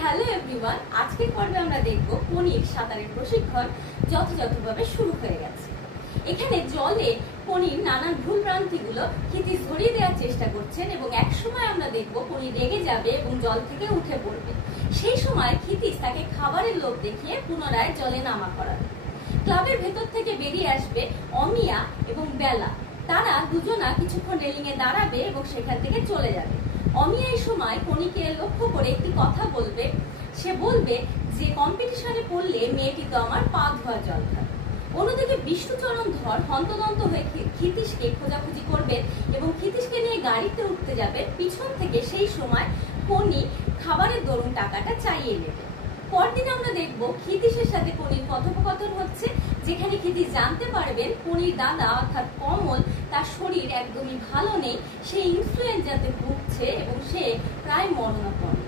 Hello everyone, আজকের পর্বে আমরা দেখব পনির সাঁতারের প্রশিক্ষণ যথাযথভাবে শুরু হয়ে গেছে। এখানে জলে পনির নানান ভুলভ্রান্তিগুলো ক্ষিতিশ ধরিয়ে দেওয়ার চেষ্টা করছেন এবং এক সময় আমরা দেখব পনির রেগে যাবে এবং জল থেকে উঠে পড়বে। সেই সময় ক্ষিতিশ তাকে খাবারের লোভ দেখিয়ে পুনরায় জলে নামা করাবে। ক্লাবের ভেতর থেকে বেরিয়ে আসবে অমিয়া এবং বেলা। তারা দুজনা কিছুক্ষণ রেলিং এ দাঁড়াবে এবং সেখান থেকে চলে যাবে। অমিয়া এই সময় পনিকে লক্ষ্য করে একটি কথা বলবে। সে বলবে যে কম্পিটিশনে পড়লে মেয়েটি তো আমার পা ধোয়া জল খাবে। অন্যদিকে বিষ্ণুচরণ ধর হন্তদন্ত হয়ে ক্ষিতিশকে খোঁজাখুঁজি করবে এবং ক্ষিতিশকে নিয়ে গাড়িতে উঠতে যাবে। পিছন থেকে সেই সময় পনি খাবারের দরুন টাকাটা চাইয়ে নেবে। পরদিন আমরা দেখব ক্ষিতিশের সাথে পনির কথোপকথন হচ্ছে, যেখানে ক্ষিতিশ জানতে পারবেন পনির দাদা অর্থাৎ কমল তার শরীর একদমই ভালো নেই, সে ইনফ্লুয়েঞ্জাতে ভুগছে এবং সে প্রায় মরণাপন্ন।